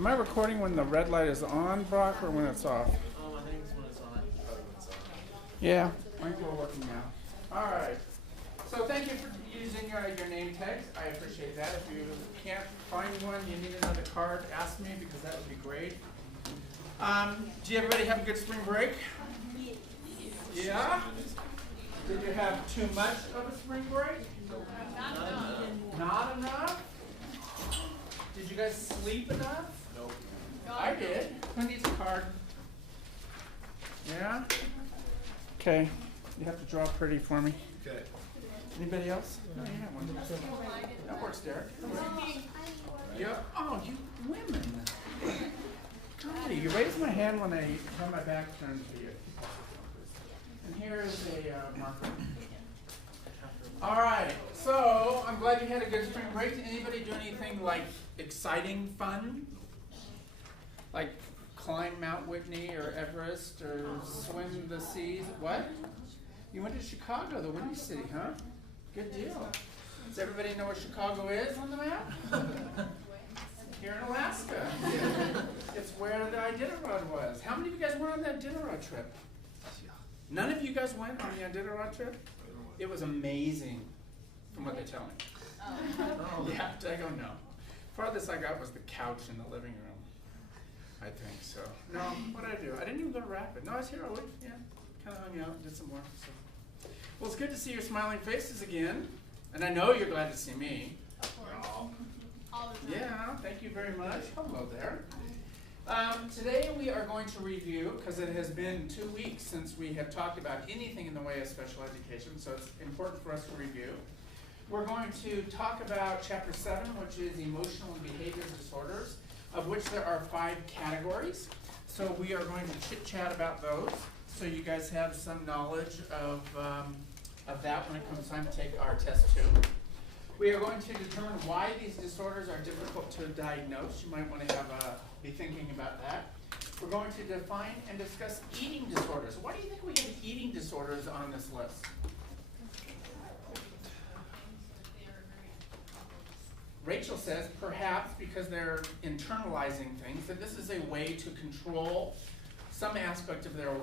Am I recording when the red light is on, Brock, or when it's off? I think it's when it's on. Yeah, I think we're working now. All right. So thank you for using your name tags. I appreciate that. If you can't find one, you need another card, ask me, because that would be great. Did everybody have a good spring break? Yeah? Did you have too much of a spring break? Not enough. Not enough? Did you guys sleep enough? Nope. I did. Who needs a card? Yeah? Okay. You have to draw pretty for me. Okay. Anybody else? Oh, yeah, one. That works, Derek. Yeah. Oh, you women. God, you raise my hand when I have my back turned to you. And here is a marker. All right. So I'm glad you had a good spring break. Did anybody do anything like exciting, fun? Like climb Mount Whitney or Everest or swim the seas? What? You went to Chicago, the Windy City, huh? Good deal. Does everybody know where Chicago is on the map? Here in Alaska. It's where the Iditarod was. How many of you guys went on that Iditarod trip? None of you guys went on the Iditarod trip? It was amazing, from what they tell me. Oh. Yeah, I go no. Farthest I got was the couch in the living room. I think so. No, what did I do? I didn't even go to Rapid. No, I was here all week. Yeah, kind of hung out, did some work. So. Well, it's good to see your smiling faces again, and I know you're glad to see me. Of course. Yeah, thank you very much. Hello there. Today we are going to review, because it has been 2 weeks since we have talked about anything in the way of special education, so it's important for us to review. We're going to talk about Chapter 7, which is emotional and behavior disorders, of which there are 5 categories. So we are going to chit-chat about those, so you guys have some knowledge of that when it comes time to take our test 2. We are going to determine why these disorders are difficult to diagnose. You might want to be thinking about that. We're going to define and discuss eating disorders. Why do you think we have eating disorders on this list? Rachel says perhaps because they're internalizing things, that this is a way to control some aspect of their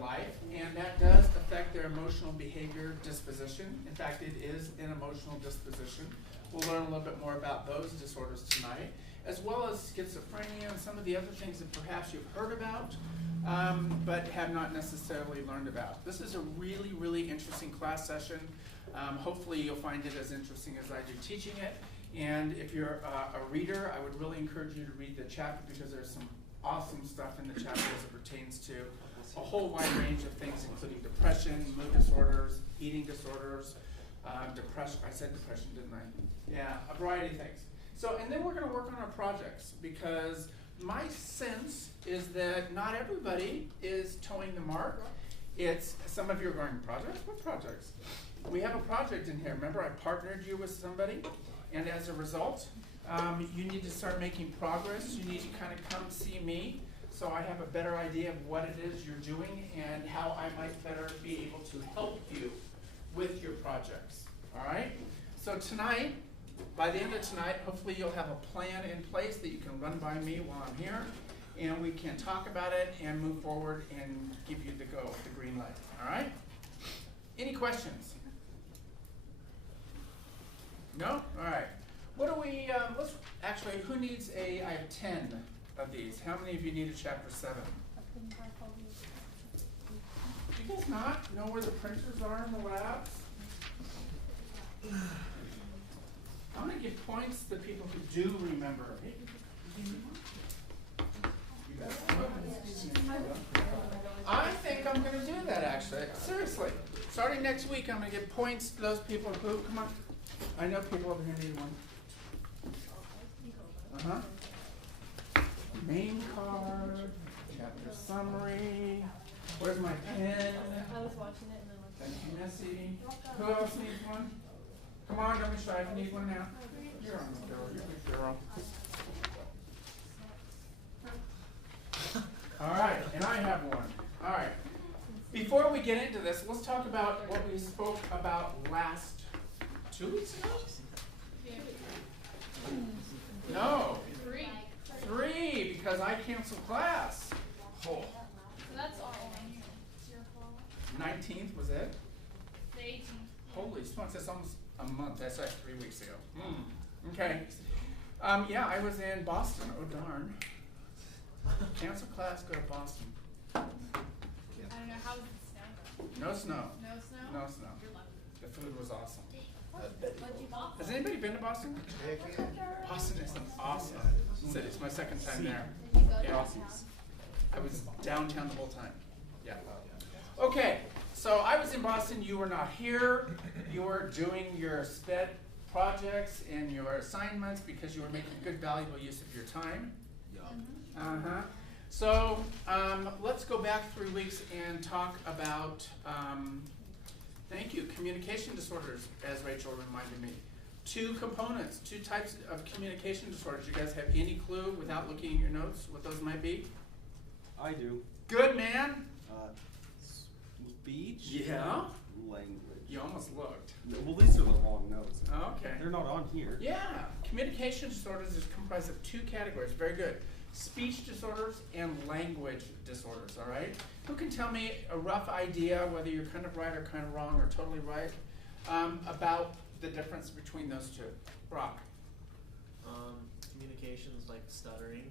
life, and that does affect their emotional behavior disposition. In fact, it is an emotional disposition. We'll learn a little bit more about those disorders tonight, as well as schizophrenia and some of the other things that perhaps you've heard about, but have not necessarily learned about. This is a really, really interesting class session. Hopefully you'll find it as interesting as I do teaching it. And if you're a reader, I would really encourage you to read the chapter, because there's some awesome stuff in the chapter as it pertains to a whole wide range of things, including depression, mood disorders, eating disorders, depression. I said depression, didn't I? Yeah, a variety of things. So, and then we're going to work on our projects, because my sense is that not everybody is towing the mark. It's some of you are going, projects? What projects? We have a project in here. Remember, I partnered you with somebody, and as a result, you need to start making progress. You need to kind of come see me, so I have a better idea of what it is you're doing and how I might better be able to help you with your projects. All right? So tonight, by the end of tonight, hopefully you'll have a plan in place that you can run by me while I'm here, and we can talk about it and move forward and give you the go, the green light. All right? Any questions? No? All right. What do we, actually, who needs I have 10 of these. How many of you need a Chapter 7? Do you guys not know where the printers are in the labs? I'm going to give points to people who do remember. I think I'm going to do that, actually. Seriously. Starting next week, I'm going to give points to those people who, come on. I know people over here need one. Main card, chapter summary. Where's my pen? I was watching it and then Thank you, Missy. Who else needs one? Come on, don't be shy if you need one now. You're on the girl. You're a big girl. All right, and I have one. All right. Before we get into this, let's talk about what we spoke about last 2 weeks ago? No. 3. 3, because I canceled class. Oh. So that's all in here. It's your fault. 19th was it? The 18th. Holy smokes, that's almost a month. That's like 3 weeks ago. Okay. Yeah, I was in Boston. Oh, darn. Cancel class, go to Boston. I don't know, how was the snow? No snow. No snow? No snow. You're lucky. The food was awesome. What'd you bought? Has anybody been to Boston? Boston is an awesome city. It's my second time there. Did you go Yeah. downtown? I was downtown the whole time. Yeah. Okay, so I was in Boston. You were not here. You were doing your SPED projects and your assignments because you were making good, valuable use of your time. Uh-huh. So let's go back 3 weeks and talk about, thank you, communication disorders, as Rachel reminded me. 2 components, 2 types of communication disorders. You guys have any clue, without looking at your notes, what those might be? I do. Good, man. Speech. Yeah. Language. You almost looked. Well, these are the wrong notes. Okay. They're not on here. Yeah. Communication disorders is comprised of 2 categories. Very good. Speech disorders and language disorders, all right? Who can tell me a rough idea, whether you're kind of right or kind of wrong or totally right, about the difference between those 2? Brock. Communications like stuttering.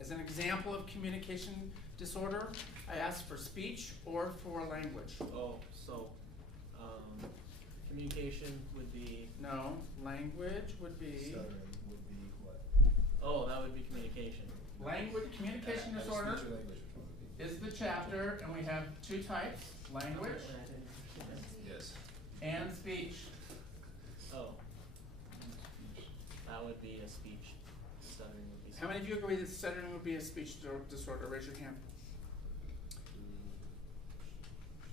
As an example of communication disorder, I asked for speech or for language. Oh, so communication would be. No, language would be. Stuttering would be what? Oh, that would be communication. Language, communication disorder Speech or language, which one would be? is the chapter, and we have 2 types, language Yes. and speech. Oh, that would be a speech. Stuttering would be. How many of you agree that stuttering would be a speech disorder? Raise your hand.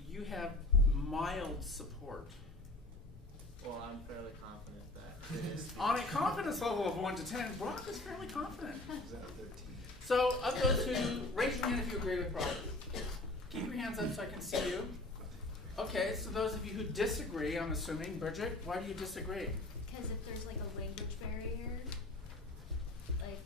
You have mild support. Well, I'm fairly confident that it is. On a confidence level of 1 to 10, Brock is fairly confident. Is that 13? So, of those who, raise your hand if you agree with Brock. Keep your hands up so I can see you. Okay, so those of you who disagree, I'm assuming, Bridget, why do you disagree? Because if there's like a language barrier, like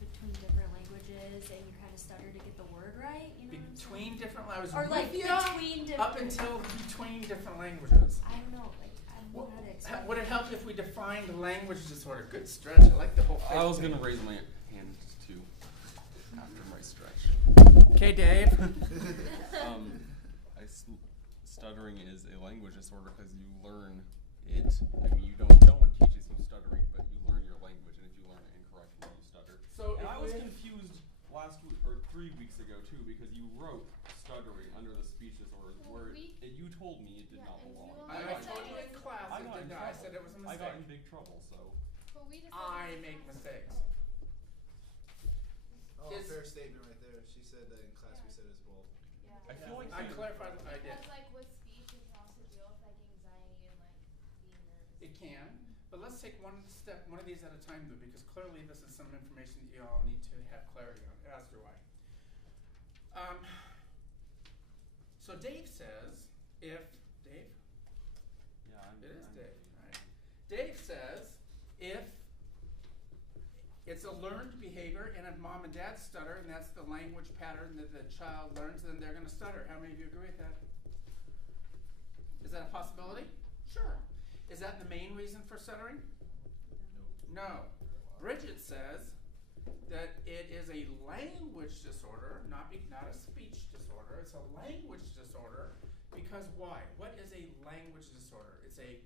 between different languages, and you kind of stutter to get the word right, you know what I'm saying? Between different languages. Or like Yeah, between different. up until between different languages. I don't know, like I don't know how to explain. Would it help if we defined language disorder? Good stretch. I like the whole thing. I was gonna raise my hand too after my stretch. Okay, Dave. Stuttering is a language disorder because you learn it. I mean, no one teaches you stuttering, but you learn your language, and if you learn it incorrectly, you stutter. So And if I was we- confused last week or 3 weeks ago too because you wrote stuttering under the speech disorder Well, where you told me it did Yeah, not and belong. you I told you in class I it got did in not. I trouble. said it was a I mistake. got in big trouble, so. But we decided I this make was- mistakes. Oh, Is- fair statement right there. She said that in class we said as well. Yeah. I feel like I clarified what I did. Because like with speech, it can also deal with like anxiety and like being nervous. It can, but let's take one of these at a time though, because clearly this is some information that you all need to have clarity on, as do I. So Dave says, if, Dave? Yeah, It is I'm Dave, right? Dave says, if it's a learned behavior and if mom and dad stutter and that's the language pattern that the child learns, then they're gonna stutter. How many of you agree with that? Is that a possibility? Sure. Is that the main reason for stuttering? No. Bridget says that it is a language disorder, not a speech disorder. It's a language disorder because why? What is a language disorder? It's a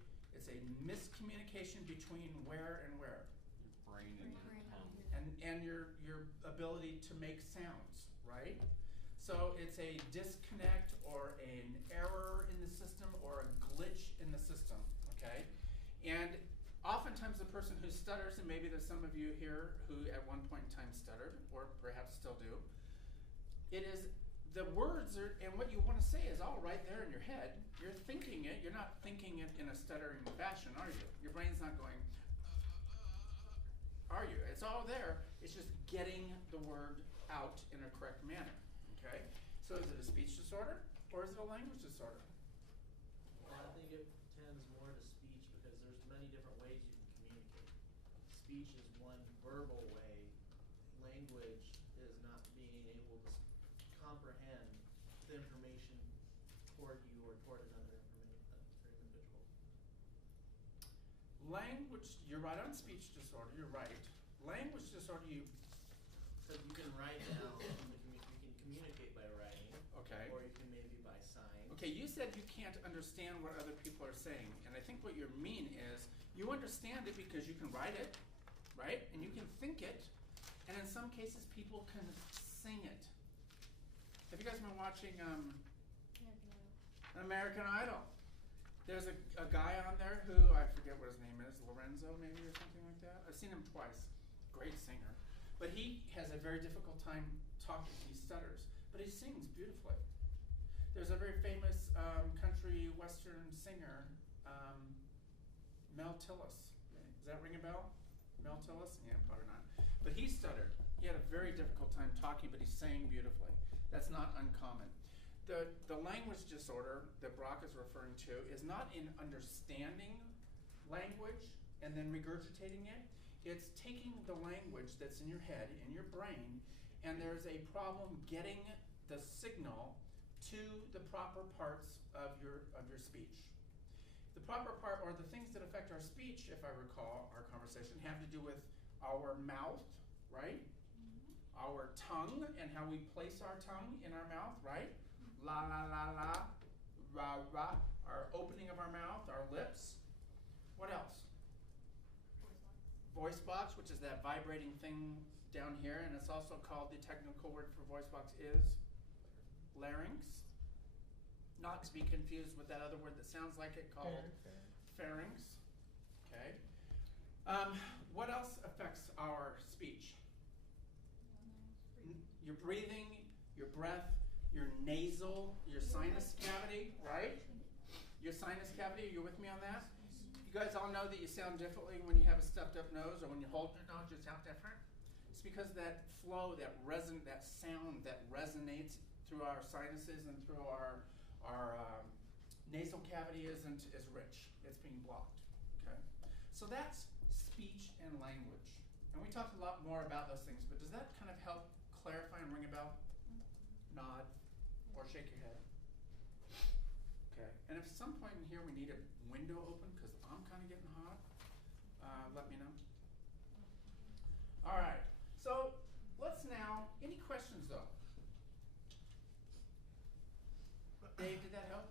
miscommunication between where and where? Your brain and your tongue. And your ability to make sounds, right? So it's a disconnect or an error in the system or a glitch in the system, okay? And oftentimes the person who stutters, and maybe there's some of you here who at one point in time stuttered, or perhaps still do, it is the words are, and what you want to say is all right there in your head. You're thinking it, you're not thinking it in a stuttering fashion, are you? Your brain's not going, are you? It's all there, it's just getting the word out in a correct manner, okay? So is it a speech disorder, or is it a language disorder? Well, I think it tends more to speech because there's many different ways you can communicate. Speech is one verbal way. Language comprehend the information toward you or toward another individual. Language, you're right on speech disorder, you're right. Language disorder, Because you can write down, you can communicate by writing, okay. or you can maybe by sign. Okay, you said you can't understand what other people are saying, and I think what you mean is you understand it because you can write it, right? And you can think it, and in some cases people can sing it. Have you guys been watching American Idol? There's a guy on there who, I forget what his name is, Lorenzo maybe or something like that. I've seen him twice, great singer. But he has a very difficult time talking, he stutters, but he sings beautifully. There's a very famous country western singer, Mel Tillis. Does that ring a bell? Mel Tillis? Yeah, probably not. But he stuttered. He had a very difficult time talking, but he sang beautifully. That's not uncommon. The language disorder that Brock is referring to is not in understanding language and then regurgitating it. It's taking the language that's in your head, in your brain, and there's a problem getting the signal to the proper parts of your speech. The proper part, or the things that affect our speech, if I recall our conversation, have to do with our mouth, right? Mm-hmm. Our tongue and how we place our tongue in our mouth, right? La la la la, ra ra. Our opening of our mouth, our lips. What else? Voice box, which is that vibrating thing down here, and it's also called, the technical word for voice box is larynx. Not to be confused with that other word that sounds like it called pharynx. Okay. What else affects our speech? Your breathing, your breath, your nasal, your sinus cavity, right? Your sinus cavity, are you with me on that? You guys all know that you sound differently when you have a stuffed up nose, or when you hold your nose, you sound different. It's because that flow, that sound that resonates through our sinuses and through our nasal cavity isn't as rich. It's being blocked. Okay, so that's speech and language, and we talked a lot more about those things. But does that kind of help clarify and ring a bell? Nod or shake your head. Okay, and if at some point in here we need a window open because I'm kind of getting hot, let me know. All right, so let's now, any questions though? Dave, did that help?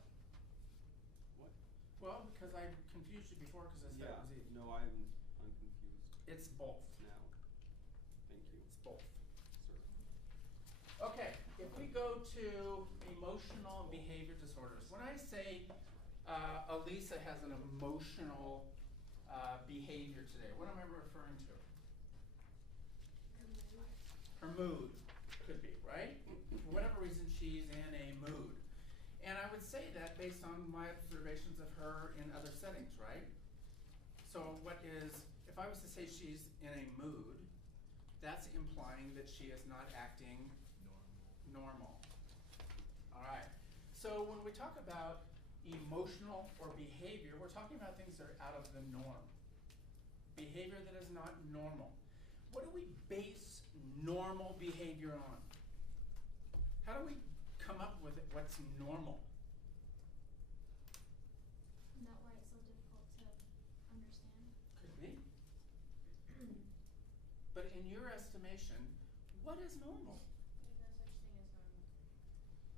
What? Well, because I confused you before because I said it was easy. No, I'm confused It's both. now. Thank you. It's both. Sir. Okay, if we go to emotional and behavior disorders, when I say Elisa has an emotional behavior today, what am I referring to? Her mood could be, right? For whatever reason, she's in a mood. And I would say that based on my observations of her in other settings, right? So if I was to say she's in a mood, that's implying that she is not acting normal. All right. So when we talk about emotional or behavior, we're talking about things that are out of the norm. Behavior that is not normal. What do we base normal behavior on? How do we come up with what's normal? Isn't that why it's so difficult to understand? Could be. But in your estimation, what is normal? There's no such thing as normal.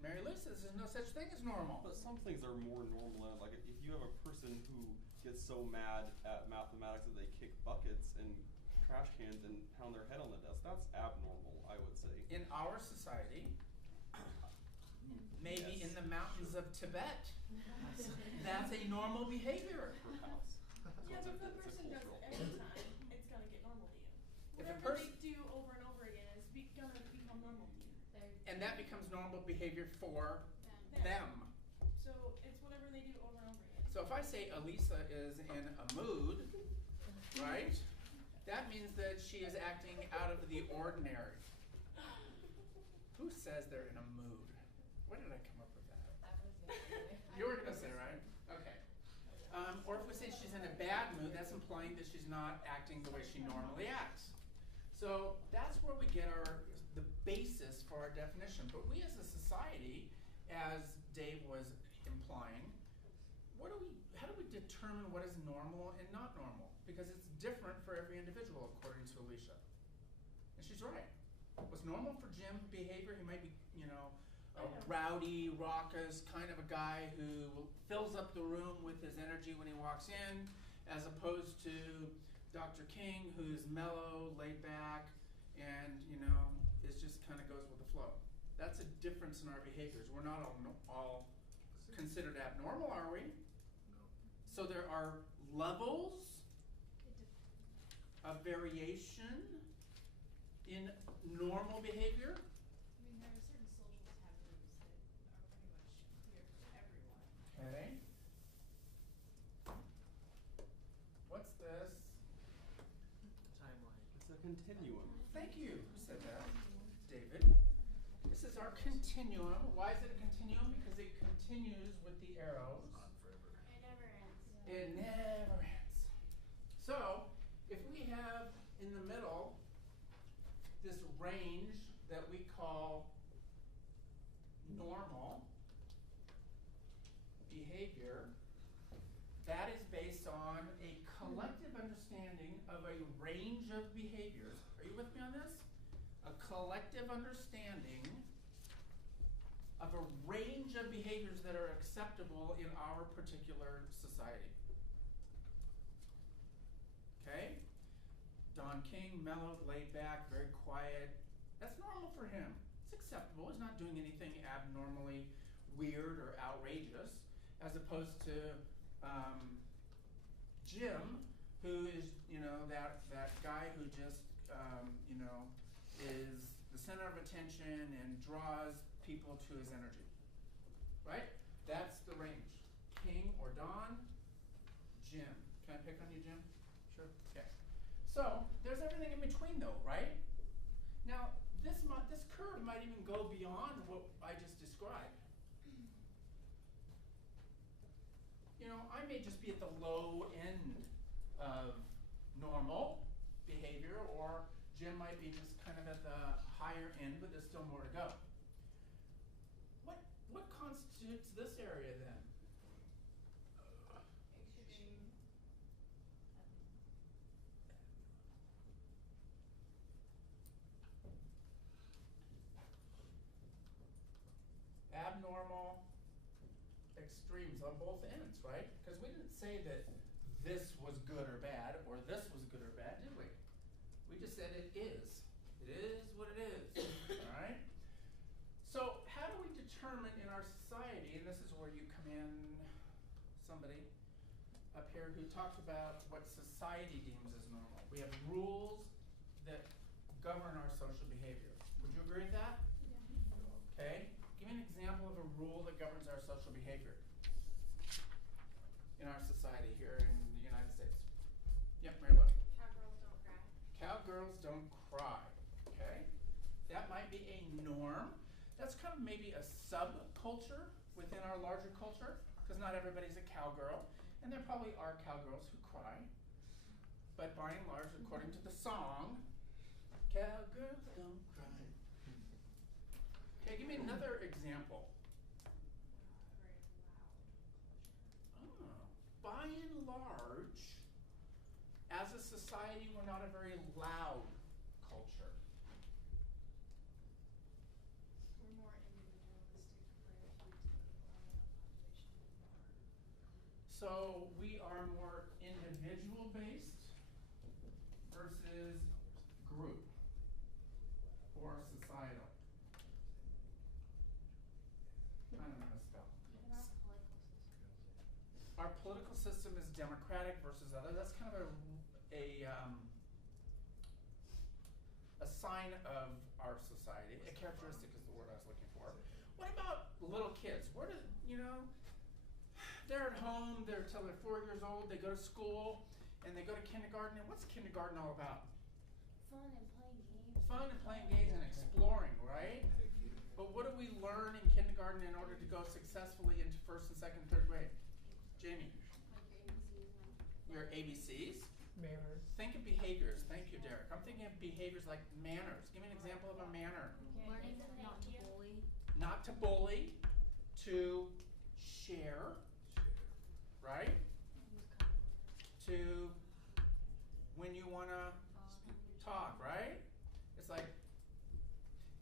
Mary Lou says there's no such thing as normal. But some things are more normal. Like if you have a person who gets so mad at mathematics that they kick buckets and trash cans and pound their head on the desk, that's abnormal, I would say. In our society, maybe Yes. in the mountains of Tibet, that's a normal behavior. Perhaps. Yeah, So but if the it's a person does cultural it every time, it's gonna get normal to you. If a Whatever person- they do over and over again is gonna become normal to you. And that becomes normal behavior for them. So it's whatever they do over and over again. So if I say Elisa is in a mood, right? That means that she is acting out of the ordinary. Who says they're in a mood? Where did I come up with that? That was You were gonna say, right? Okay. Or if we say she's in a bad mood, that's implying that she's not acting the way she normally acts. So that's where we get the basis for our definition. different. But we as a society, as Dave was implying, how do we determine what is normal and not normal? Because it's different for every individual, according to Alicia. And she's right. What's normal for Jim behavior, he might be, a rowdy, raucous kind of a guy who fills up the room with his energy when he walks in, as opposed to Dr. King, who's mellow, laid back, and, it just kind of goes with the flow. That's a difference in our behaviors. We're not all considered abnormal, are we? No. So there are levels of variation in normal behavior. I mean, there are certain social taboos that are pretty much clear for everyone. Okay. What's this? Timeline. It's a continuum. Thank you. Who said that? David. This is our continuum. Why is it a continuum? Because it continues with the arrows. On forever. It never ends. It never ends. So, if we have in the middle this range that we call normal behavior, that is based on a collective understanding of a range of behaviors. Are you with me on this? A collective understanding of a range of behaviors that are acceptable in our particular society. Okay? Don King, mellowed, laid back, very quiet. That's normal for him. It's acceptable. He's not doing anything abnormally weird or outrageous, as opposed to Jim, who is, that guy who just, is the center of attention and draws people to his energy. Right? That's the range. King or Don, Jim. Can I pick on you, Jim? Sure. Okay. So there's everything in between, though, right? Now this curve might even go beyond what I just described. I may just be at the low end of normal behavior, or Jim might be just kind of at the higher end, but there's still more to go. What constitutes this area then? Extreme. Abnormal extremes on both ends, right? Because we didn't say that this was good or bad, or this was good or bad, did we? We just said it is. It is what it is, all right? So how do we determine in our society, and this is where you come in, somebody up here who talked about what society deems as normal. We have rules that govern our social behavior. Would you agree with that? Yeah. Okay. Give me an example of a rule that governs our social behavior in our society here in the United States. Yep, Mary Lou. Cowgirls don't cry. Cowgirls don't cry. Okay? That might be a norm. That's kind of maybe a subculture within our larger culture, because not everybody's a cowgirl, and there probably are cowgirls who cry. But by and large, according to the song, cowgirls don't cry. Okay, give me another example. We're not very loud culture. By and large, as a society, we're not a very loud culture. We're more individualistic compared to our population is more. So we are more individual-based versus group or societal. I don't know how to spell. Even our political system. Our political system is democratic versus other. That's kind of a sign of our society. A characteristic is the word I was looking for. What about little kids? They're at home, they're till they're 4 years old, they go to school, and they go to kindergarten. And what's kindergarten all about? Fun and playing games. Fun and playing games and exploring, right? Thank you. But what do we learn in kindergarten in order to go successfully into 1st and 2nd and 3rd grade? Jamie, Like your ABCs and your ABCs. Manners. Think of behaviors. Thank you, Derek. I'm thinking of behaviors like manners. Give me an example of a manner. Learning not to bully. Not to bully, to share, right? To when you want to talk, right? It's like,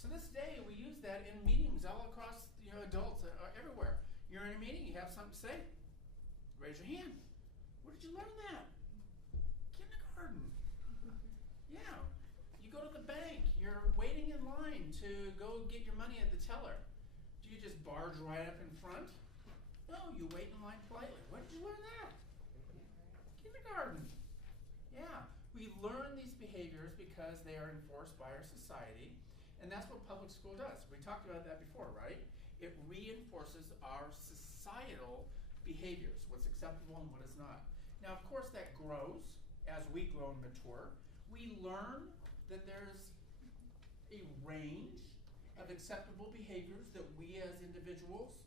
to this day, we use that in meetings all across, adults everywhere. You're in a meeting, you have something to say, raise your hand. Where did you learn that? Kindergarten. Yeah. You go to the bank, you're waiting in line to go get your money at the teller. Do you just barge right up in front? No, you wait in line politely. Where did you learn that? Kindergarten. Yeah. We learn these behaviors because they are enforced by our society, and that's what public school does. We talked about that before, right? It reinforces our societal behaviors, what's acceptable and what is not. Now, of course, that grows as we grow and mature. We learn that there's a range of acceptable behaviors that we as individuals,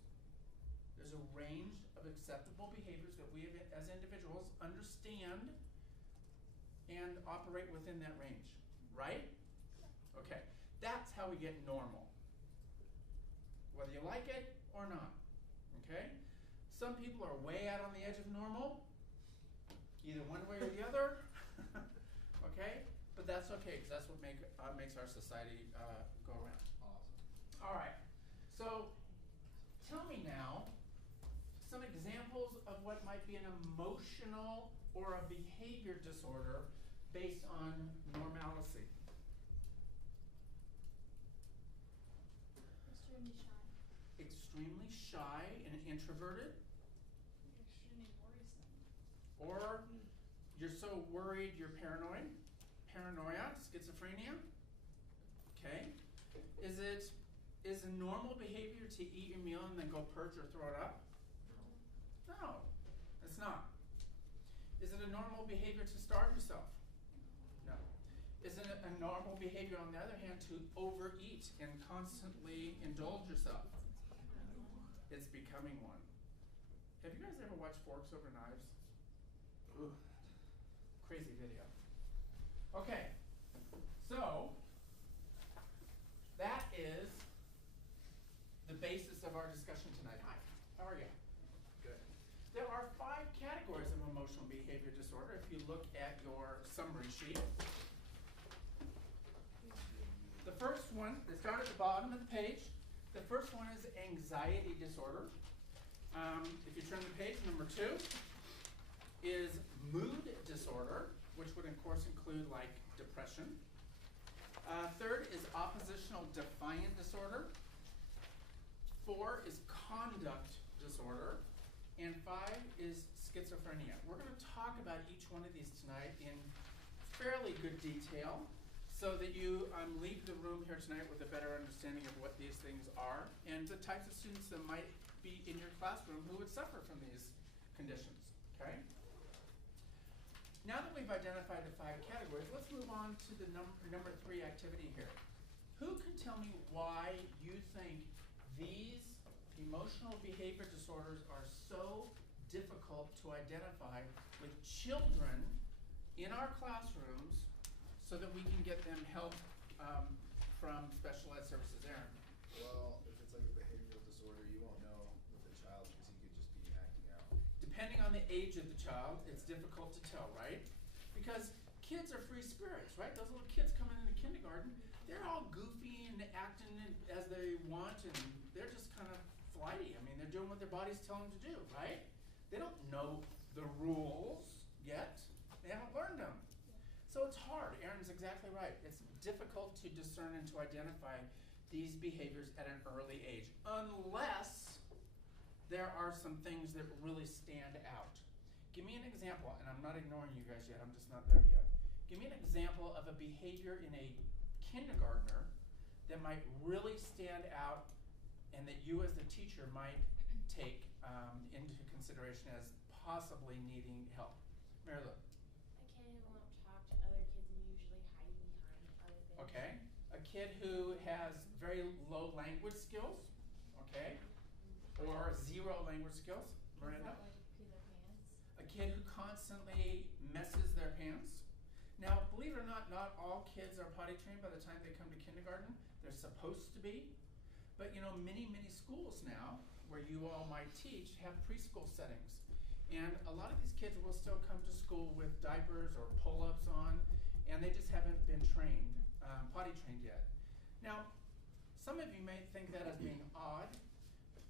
there's a range of acceptable behaviors that we as individuals understand and operate within that range, right? Okay, that's how we get normal, whether you like it or not, okay? Some people are way out on the edge of normal, either one way or the other, okay? But that's okay, because that's what makes our society go around. Awesome. All right, so tell me now some examples of what might be an emotional or a behavior disorder based on normalcy. Extremely shy. Extremely shy and introverted, Extremely worrisome. or you're so worried you're paranoid. Paranoia, schizophrenia. Okay. Is a normal behavior to eat your meal and then go purge or throw it up? No, it's not. Is it a normal behavior to starve yourself? No. Is it a normal behavior, on the other hand, to overeat and constantly indulge yourself? It's becoming one. Have you guys ever watched Forks Over Knives? Ooh, crazy video. Okay, so that is the basis of our discussion tonight. Hi, how are you? Good. There are 5 categories of emotional behavior disorder if you look at your summary sheet. The first one, they start at the bottom of the page. The first one is anxiety disorder. If you turn the page, number 2 is mood disorder, which would of course include like depression. Third is oppositional defiant disorder. 4 is conduct disorder. And 5 is schizophrenia. We're going to talk about each one of these tonight in fairly good detail so that you leave the room here tonight with a better understanding of what these things are and the types of students that might be in your classroom who would suffer from these conditions, okay? Now that we've identified the 5 categories, let's move on to the number 3 activity here. Who can tell me why you think these emotional behavior disorders are so difficult to identify with children in our classrooms so that we can get them help from special ed services? Aaron? Well, if it's like a behavioral disorder, you won't know with the child because he could just be acting out. Depending on the age of the child, it's difficult to tell, right? Because kids are free spirits, right? Those little kids coming into kindergarten, they're all goofy and acting as they want, and they're just kind of flighty. I mean, they're doing what their body's telling them to do, right? They don't know the rules yet. They haven't learned them. So it's hard. Aaron's exactly right. It's difficult to discern and to identify these behaviors at an early age, unless there are some things that really stand out. Give me an example, and I'm not ignoring you guys yet, I'm just not there yet. Give me an example of a behavior in a kindergartner that might really stand out and that you as the teacher might take into consideration as possibly needing help. Mary Lou. A kid who won't talk to other kids and usually hide behind other things. Okay. A kid who has very low language skills, okay, or 0 language skills. Miranda. Like Peter Pan's. A kid who constantly messes their pants. Now, believe it or not all kids are potty trained by the time they come to kindergarten. They're supposed to be. But you know, many schools now, where you all might teach, have preschool settings. And a lot of these kids will still come to school with diapers or pull-ups on, and they just haven't been trained, potty trained yet. Now, some of you may think that as being odd,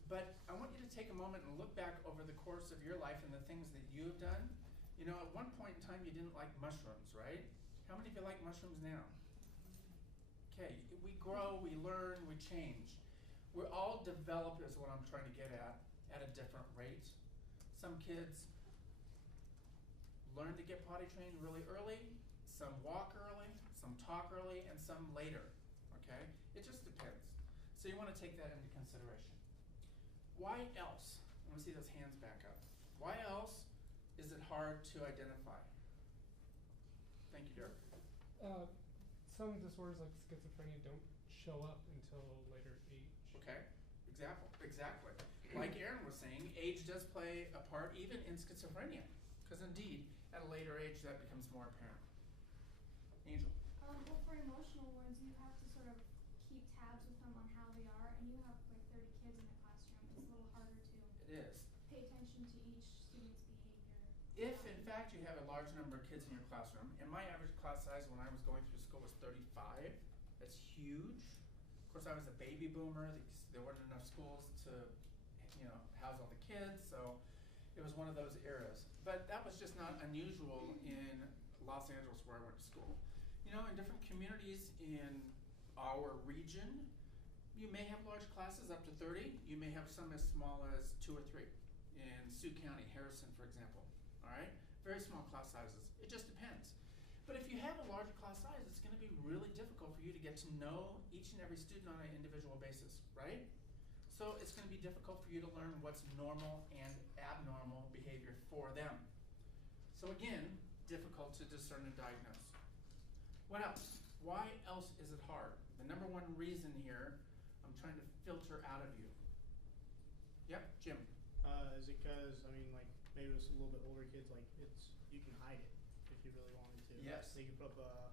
but I want you to take a moment and look back over the course of your life and the things that you've done. You know, at one point in time you didn't like mushrooms, right? How many of you like mushrooms now? Okay, we grow, we learn, we change. We're all developed, is what I'm trying to get at a different rate. Some kids learn to get potty trained really early, some walk early, some talk early, and some later, okay? It just depends. So you want to take that into consideration. Why else? I want to see those hands back up. Why else is it hard to identify? Thank you, Dirk. Some disorders like schizophrenia don't show up until later age. Okay, exactly. Like Aaron was saying, age does play a part even in schizophrenia, because indeed, at a later age, that becomes more apparent. Angel. Well, for emotional ones, you have to sort of keep tabs with them on how they are, and you have like 30 kids in a classroom. It's a little harder to It is. pay attention to each student's behavior. If, in fact, you have a large number of kids in your classroom, and my average class size when I was going through school was 35, that's huge. Of course, I was a baby boomer. There weren't enough schools to, you know, house all the kids, so it was one of those eras. But that was just not unusual in Los Angeles, where I went to school. You know, in different communities in our region, you may have large classes up to 30. You may have some as small as 2 or 3. In Sioux County, Harrison, for example. All right, very small class sizes. It just depends. But if you have a larger class size, it's going to be really difficult for you to get to know each and every student on an individual basis, right? So it's going to be difficult for you to learn what's normal and abnormal behavior for them. So again, difficult to discern and diagnose. What else? Why else is it hard? The number one reason here, I'm trying to filter out of you. Yep, Jim. Is it because, I mean, like, maybe with some little bit older kids, like, you can hide it if you really wanted to. Yes. They can put up a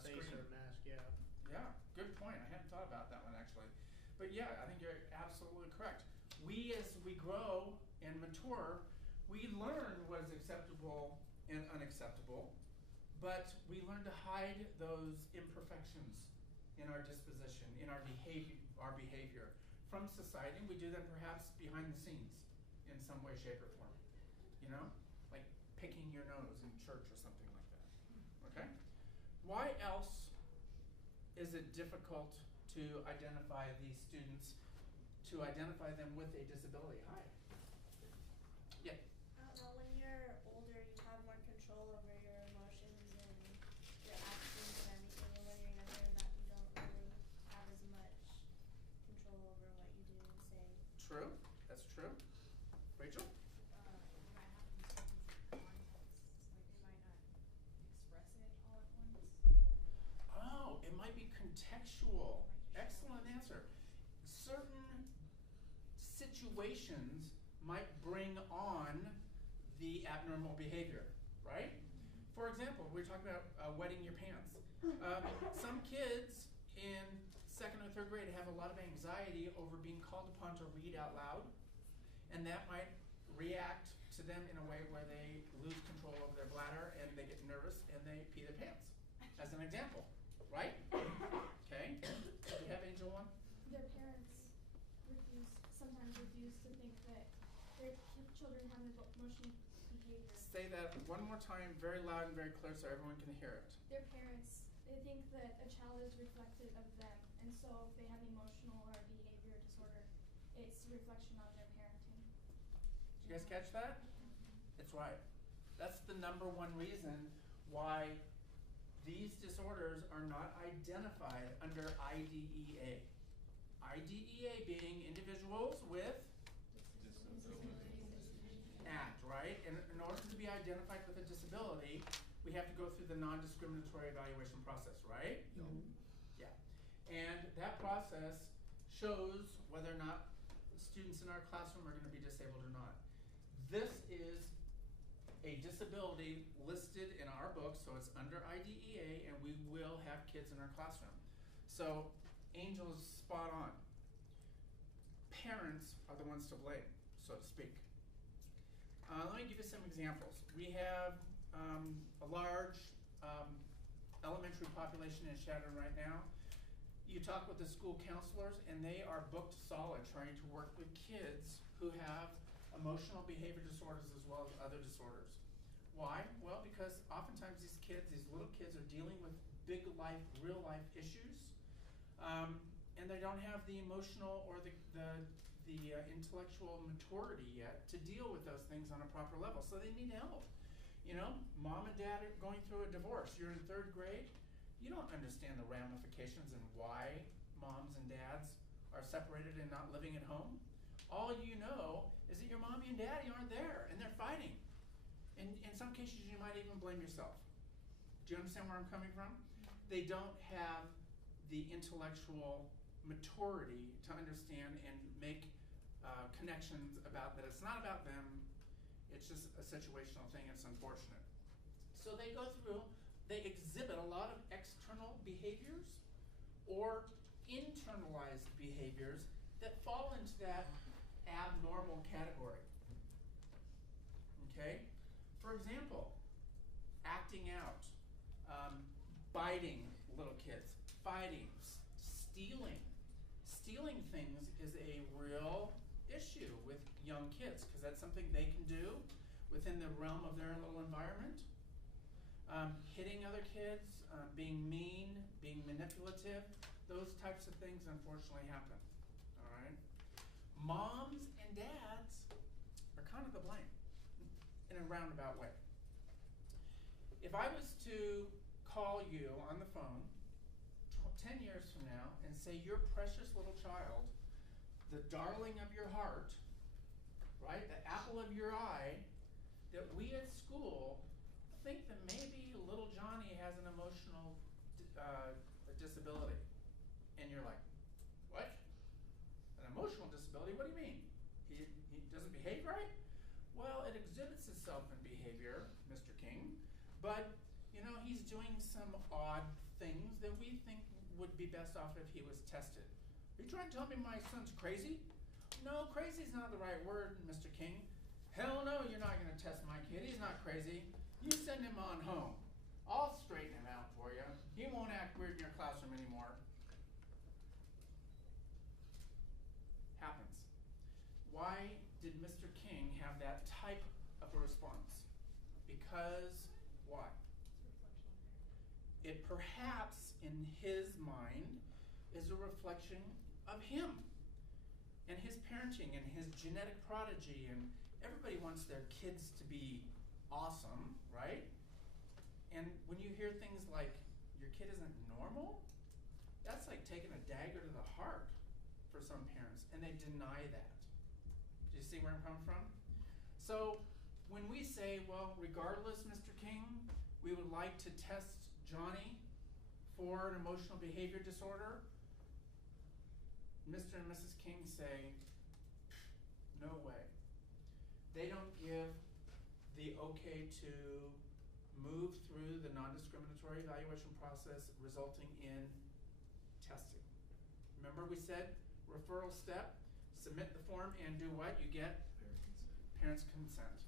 face screen. or a mask, yeah. Yeah, good point. I hadn't thought about that one actually. But yeah, I think you're absolutely correct. We, as we grow and mature, we learn what is acceptable and unacceptable, but we learn to hide those imperfections in our disposition, in our behavior from society. We do them perhaps behind the scenes in some way, shape, or form. You know, like picking your nose in church or something like that. Okay? Why else is it difficult to identify these students, to identify them with a disability? Hi. Yeah. I don't know, when you're older, you have more control over your emotions and your actions and everything. And when you're younger than that, you don't really have as much control over what you do and say. True. That's true. Rachel? You might have these things in context, like they might not express it all at once. Oh, it might be contextual. Excellent answer. Certain situations might bring on the abnormal behavior, right? For example, we're talking about wetting your pants. Some kids in 2nd or 3rd grade have a lot of anxiety over being called upon to read out loud, and that might react to them in a way where they lose control over their bladder and they get nervous and they pee their pants, as an example, right? Okay, do you have Angel one? Their parents sometimes refuse to think that their children have emotional behavior. Say that one more time, very loud and very clear so everyone can hear it. Their parents, they think that a child is reflected of them, and so if they have emotional or behavior disorder, it's a reflection on their parenting. Did you guys catch that? That's right. That's the number one reason why these disorders are not identified under IDEA. IDEA being individuals with act, right? And in order to be identified with a disability, we have to go through the non-discriminatory evaluation process, right? Yeah. And that process shows whether or not students in our classroom are going to be disabled or not. This is a disability listed in our book, so it's under IDEA, and we will have kids in our classroom. So Angel's spot on. Parents are the ones to blame, so to speak. Let me give you some examples. We have a large elementary population in Chadron right now. You talk with the school counselors, and they are booked solid trying to work with kids who have emotional behavior disorders as well as other disorders. Why? Well, because oftentimes these kids, these little kids, are dealing with big life, real life issues, and they don't have the emotional or the intellectual maturity yet to deal with those things on a proper level. So they need help. You know, mom and dad are going through a divorce. You're in 3rd grade. You don't understand the ramifications and why moms and dads are separated and not living at home. All you know is that your mommy and daddy aren't there and they're fighting. And in some cases, you might even blame yourself. Do you understand where I'm coming from? They don't have the intellectual maturity to understand and make connections about that. It's not about them. It's just a situational thing. It's unfortunate. So they go through, they exhibit a lot of external behaviors or internalized behaviors that fall into that abnormal category. Okay? For example, acting out, biting little kids, fighting, stealing. Stealing things is a real issue with young kids because that's something they can do within the realm of their little environment. Hitting other kids, being mean, being manipulative, those types of things unfortunately happen. All right? Moms and dads are kind of the blame in a roundabout way. If I was to call you on the phone 10 years from now and say your precious little child, the darling of your heart, right, the apple of your eye, that we at school think that maybe little Johnny has an emotional disability. And you're like, what? An emotional disability? What do you mean? He doesn't behave right? Well, it exhibits itself in behavior, Mr. King, but you know, he's doing some odd things that we think would be best off if he was tested. Are you trying to tell me my son's crazy? No, crazy is not the right word, Mr. King. Hell no, you're not going to test my kid. He's not crazy. You send him on home. I'll straighten him out for you. He won't act weird in your classroom anymore. Happens. Why did Mr. King have that type of a response? Because why? It perhaps in his mind is a reflection of him and his parenting and his genetic prodigy, and everybody wants their kids to be awesome, right? And when you hear things like your kid isn't normal, that's like taking a dagger to the heart for some parents, and they deny that. Do you see where I'm coming from? So when we say, well, regardless, Mr. King, we would like to test Johnny for an emotional behavior disorder, Mr. and Mrs. King say, no way. They don't give the okay to move through the non-discriminatory evaluation process resulting in testing. Remember we said referral step, submit the form and do what? You get parents' consent.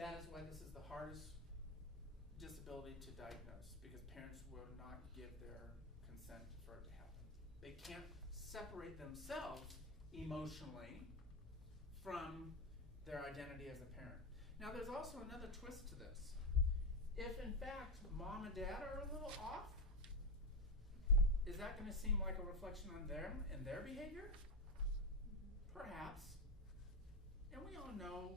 That is why this is the hardest disability to diagnose, because parents will not give their consent for it to happen. They can't separate themselves emotionally from their identity as a parent. Now there's also another twist to this. If in fact mom and dad are a little off, is that going to seem like a reflection on them and their behavior? Perhaps. And we all know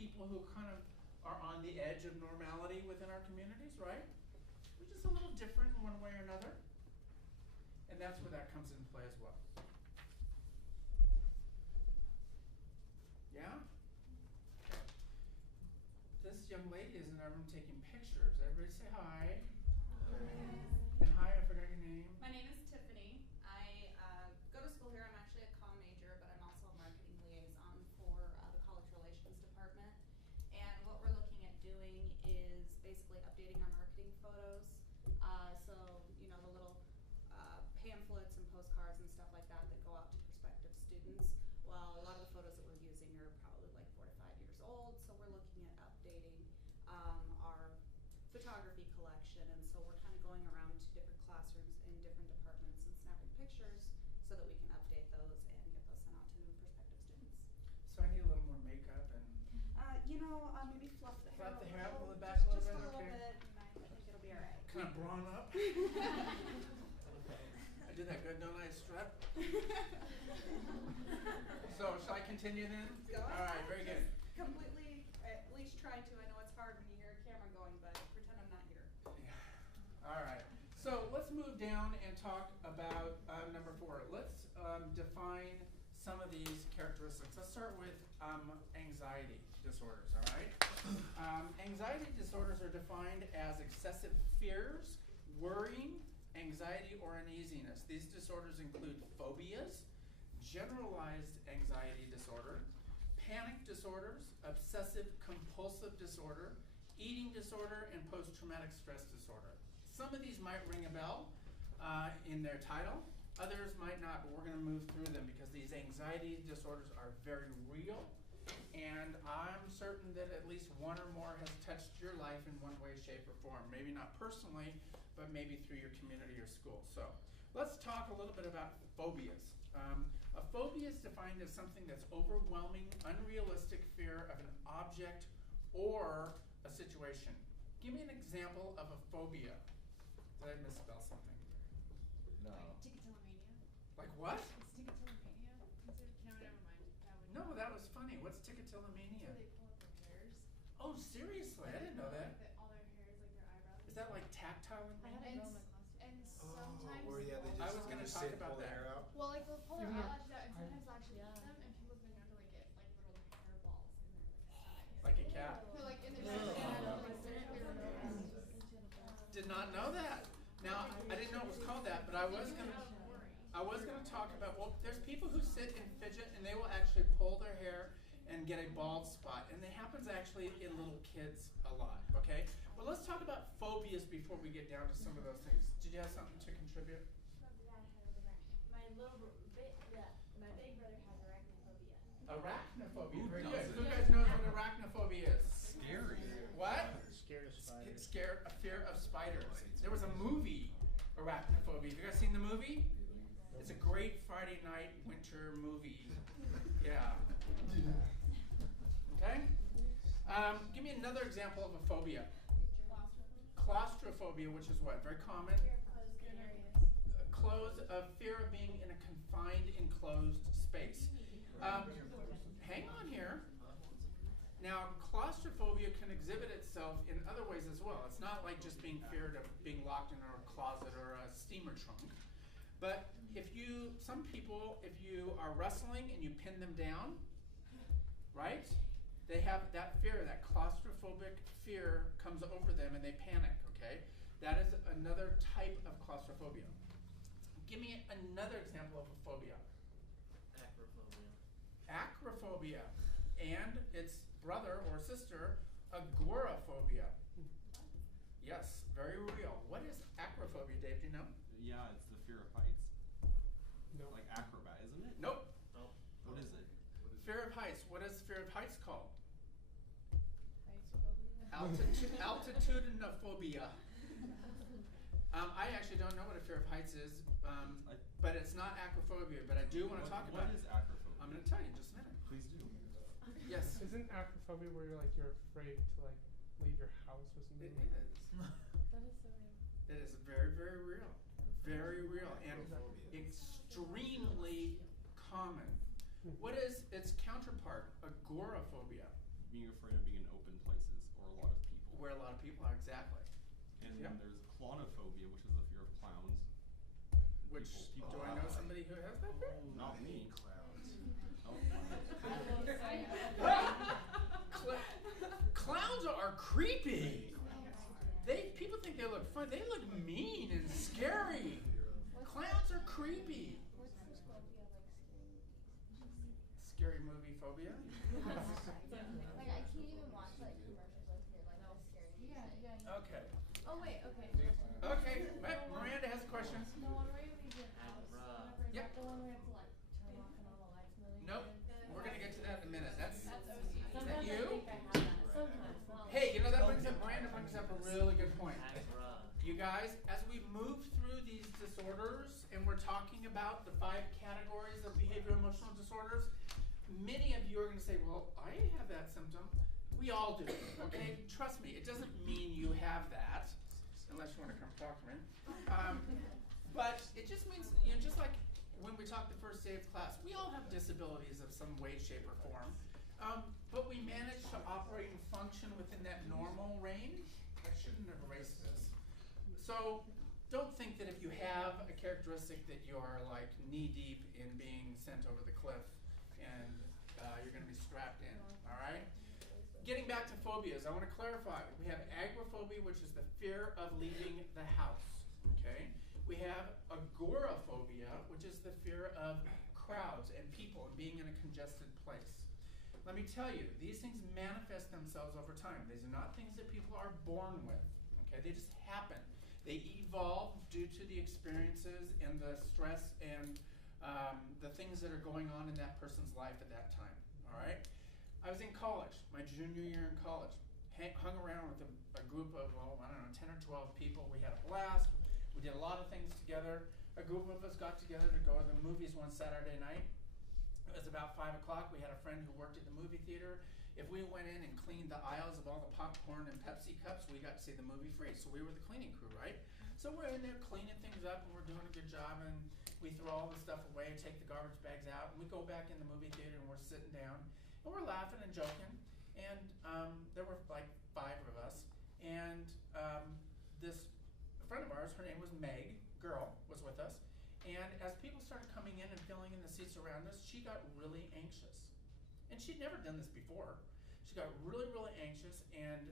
people who kind of are on the edge of normality within our communities, right? We're just a little different in one way or another. And that's where that comes into play as well. Yeah? Okay. This young lady is in our room taking pictures. Everybody say hi. Hi. And hi, I forgot your name. My name is Tiffany. I go to school here. I'm actually a comm major, but I'm also a marketing liaison for the college relations department. photos. So, you know, the little pamphlets and postcards and stuff like that that go out to prospective students. Well, a lot of the photos that we're using are probably like 4 to 5 years old, so we're looking at updating our photography collection, and so we're kind of going around to different classrooms in different departments and snapping pictures so that we can update those and get those sent out to new prospective students. So I need a little more makeup and You know, maybe fluff the hair. fluff the hair up a little just back a little just bit, a little okay? bit, and I think it'll be alright. kind of brawn up. I did that good, don't I, strut? So shall I continue then? Go All right, ahead. very good. Just completely, at least try to. I know it's hard when you hear a camera going, but pretend I'm not here. Yeah. All right. So let's move down and talk about number 4. Let's define some of these characteristics. Let's start with anxiety disorders, all right? Anxiety disorders are defined as excessive fears, worrying, anxiety, or uneasiness. These disorders include phobias, generalized anxiety disorder, panic disorders, obsessive compulsive disorder, eating disorder, and post-traumatic stress disorder. Some of these might ring a bell in their title. Others might not, but we're going to move through them because these anxiety disorders are very real, and I'm certain that at least one or more has touched your life in one way, shape, or form. Maybe not personally, but maybe through your community or school. So let's talk a little bit about phobias. A phobia is defined as something that's overwhelming, unrealistic fear of an object or a situation. Give me an example of a phobia. Did I misspell something? No. Ticketillomania. Like what? Is ticketillomania considered? No, never mind. That would. No, that was funny. What's ticketillomania? Where they pull up their hairs. Oh, seriously? I didn't know that. Like all their hairs, like their eyebrows. Is that like tactile? I had a girl in my class. And Oh, sometimes. or yeah, they I just, was gonna just talk sit, about pull the that. hair out. Well, like they'll pull their Even eyelashes out, and sometimes they'll actually Yeah. eat them, and people have been known to like get like little hair balls in their stomach. Like a cat? No, like in their Ugh. stomach. Did not know that. Now, I didn't know it was called that, but I was gonna talk about, well, there's people who sit and fidget and they will actually pull their hair and get a bald spot. And it happens actually in little kids a lot, okay? But let's talk about phobias before we get down to some of those things. Did you have something to contribute? My my big brother has arachnophobia. Arachnophobia, very Who good. doesn't? Who guys knows what arachnophobia is? Scary. What? Scared of spiders. It's scared, a fear of spiders. There was a movie, Arachnophobia. Have you guys seen the movie? It's a great Friday night winter movie. Yeah. Okay? Give me another example of a phobia. Claustrophobia, which is what? Very common. Fear of being in a confined, enclosed space. Hang on here. Now, claustrophobia can exhibit itself in other ways as well. It's not like just being feared of being locked in a closet or a steamer trunk. But some people, if you are wrestling and you pin them down, right? They have that fear, that claustrophobic fear comes over them and they panic, okay? That is another type of claustrophobia. Give me another example of a phobia. Acrophobia. And its brother or sister, agoraphobia. Yes, very real. What is acrophobia, Dave? Do you know? Yeah, it's the fear of heights. No. Like acrobat, isn't it? Nope. What is it? Fear of heights. What is fear of heights called? Altitudinophobia. I actually don't know what a fear of heights is, but it's not acrophobia. But I do want to talk about What it. is acrophobia? I'm going to tell you in just a minute. Please do. Yes. Isn't acrophobia where you're afraid to like leave your house or something? It is. That is so real. It is very, very real. Very real and extremely common. What is its counterpart? Agoraphobia. Being afraid of being in open places or a lot of people. Where a lot of people are, exactly. And Yep. then there's clonophobia, which is the fear of clowns. Which, People do I know somebody who has that fear? Not me. Clowns. Oh. Clowns are creepy. People think they look fun. They look mean and scary. Clowns are creepy. What's this phobia like Scary movie phobia? Like I can't even watch like commercials like here, like the scary music. Okay. Oh wait, okay. Okay, Miranda has a question. The one where you leave your house, whatever, is Yep. that the one where you have to like turn off and on the lights a million Nope, times? we're gonna get to that in a minute. That's OCD. Sometimes you? I think I have that. Sometimes. Not hey, you know that brings up Miranda brings up a really good point. You guys, as we move through these disorders and we're talking about the 5 categories of behavioral emotional disorders, many of you are going to say, well, I have that symptom. We all do, okay? Trust me, it doesn't mean you have that, unless you want to come talk to me. But it just means, you know, just like when we talked the first day of class, we all have disabilities of some way, shape, or form. But we manage to operate and function within that normal range. I shouldn't have erased this. So don't think that if you have a characteristic that you are like knee deep in being sent over the cliff and you're going to be strapped in, all right? Getting back to phobias, I want to clarify. We have agoraphobia, which is the fear of leaving the house, okay? We have agoraphobia, which is the fear of crowds and people and being in a congested place. Let me tell you, these things manifest themselves over time. These are not things that people are born with, okay? They just happen. They evolve due to the experiences and the stress and the things that are going on in that person's life at that time, all right? I was in college, my junior year in college, hung around with a group of, oh, I don't know, 10 or 12 people. We had a blast. We did a lot of things together. A group of us got together to go to the movies one Saturday night. It was about 5 o'clock. We had a friend who worked at the movie theater. If we went in and cleaned the aisles of all the popcorn and Pepsi cups, we got to see the movie free. So we were the cleaning crew, right? So we're in there cleaning things up and we're doing a good job and we throw all the stuff away, take the garbage bags out, and we go back in the movie theater and we're sitting down and we're laughing and joking. And there were like 5 of us. And this friend of ours, her name was Meg, girl, was with us. And as people started coming in and filling in the seats around us, she got really anxious. And she'd never done this before. She got really, really anxious, and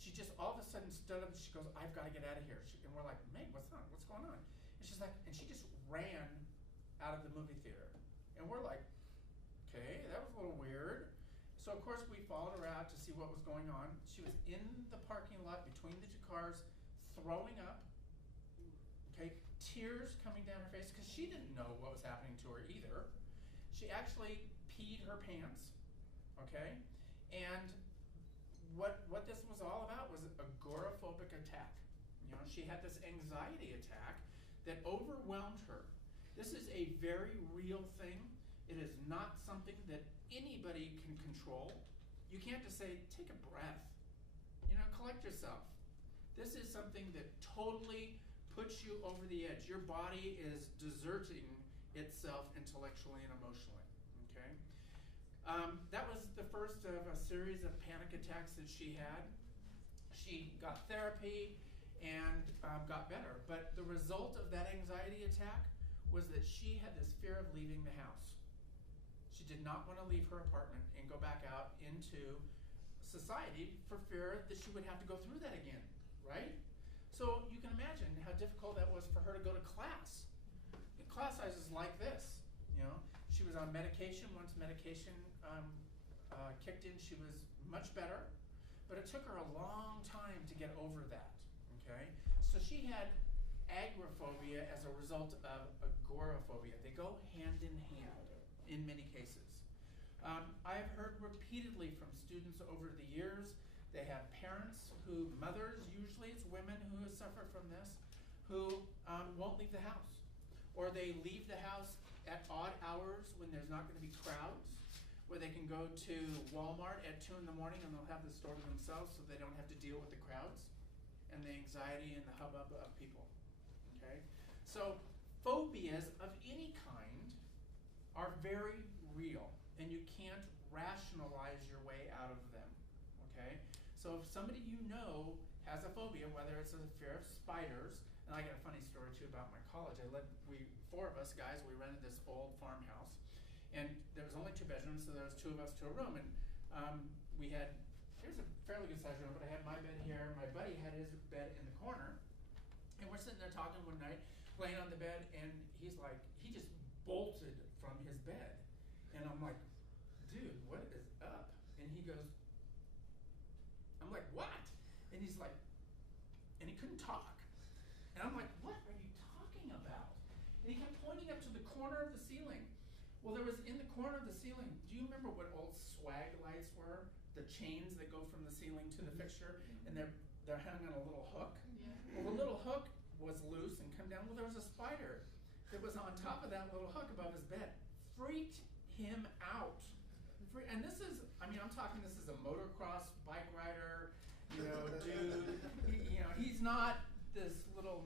she just all of a sudden stood up and she goes, I've got to get out of here. And we're like, Meg, what's on? What's going on? And she's like, and she just ran out of the movie theater. And we're like, okay, that was a little weird. So of course we followed her out to see what was going on. She was in the parking lot between the 2 cars, throwing up, okay, tears coming down her face, because she didn't know what was happening to her either. She actually peed her pants, okay? And what this was all about was an agoraphobic attack. You know, she had this anxiety attack that overwhelmed her. This is a very real thing. It is not something that anybody can control. You can't just say, take a breath. You know, collect yourself. This is something that totally puts you over the edge. Your body is deserting itself intellectually and emotionally, okay? That was the first of a series of panic attacks that she had. She got therapy and got better, but the result of that anxiety attack was that she had this fear of leaving the house. She did not want to leave her apartment and go back out into society for fear that she would have to go through that again, right? So you can imagine how difficult that was for her to go to class. And class sizes like this, you know. She was on medication. Once medication kicked in, she was much better, but it took her a long time to get over that, okay? So she had agoraphobia as a result of agoraphobia. They go hand in hand in many cases. I've heard repeatedly from students over the years, they have parents who, mothers usually, it's women who suffer from this, who won't leave the house. Or they leave the house at odd hours when there's not going to be crowds, where they can go to Walmart at 2 in the morning and they'll have the store to themselves so they don't have to deal with the crowds and the anxiety and the hubbub of people, okay? So phobias of any kind are very real, and you can't rationalize your way out of them, okay? So if somebody you know has a phobia, whether it's a fear of spiders, and I got a funny story too about my college. 4 of us guys, we rented this old farmhouse, and there was only 2 bedrooms, so there was 2 of us to a room, and we had, here's a fairly good sized room, but I had my bed here, my buddy had his bed in the corner, and we're sitting there talking one night, laying on the bed, and he's like, he just bolted from his bed, and I'm like, dude, what is up? And he goes, I'm like, what? And he's like, And I'm like, what are you talking about? And he kept pointing up to the corner of the ceiling. Well, there was in the corner of the ceiling, do you remember what old swag lights were? The chains that go from the ceiling to the fixture, and they're hung on a little hook. Well, the little hook was loose and come down. Well, there was a spider that was on top of that little hook above his bed. Freaked him out. And this is, I mean, I'm talking, this is a motocross bike rider, you know, dude. He's not this little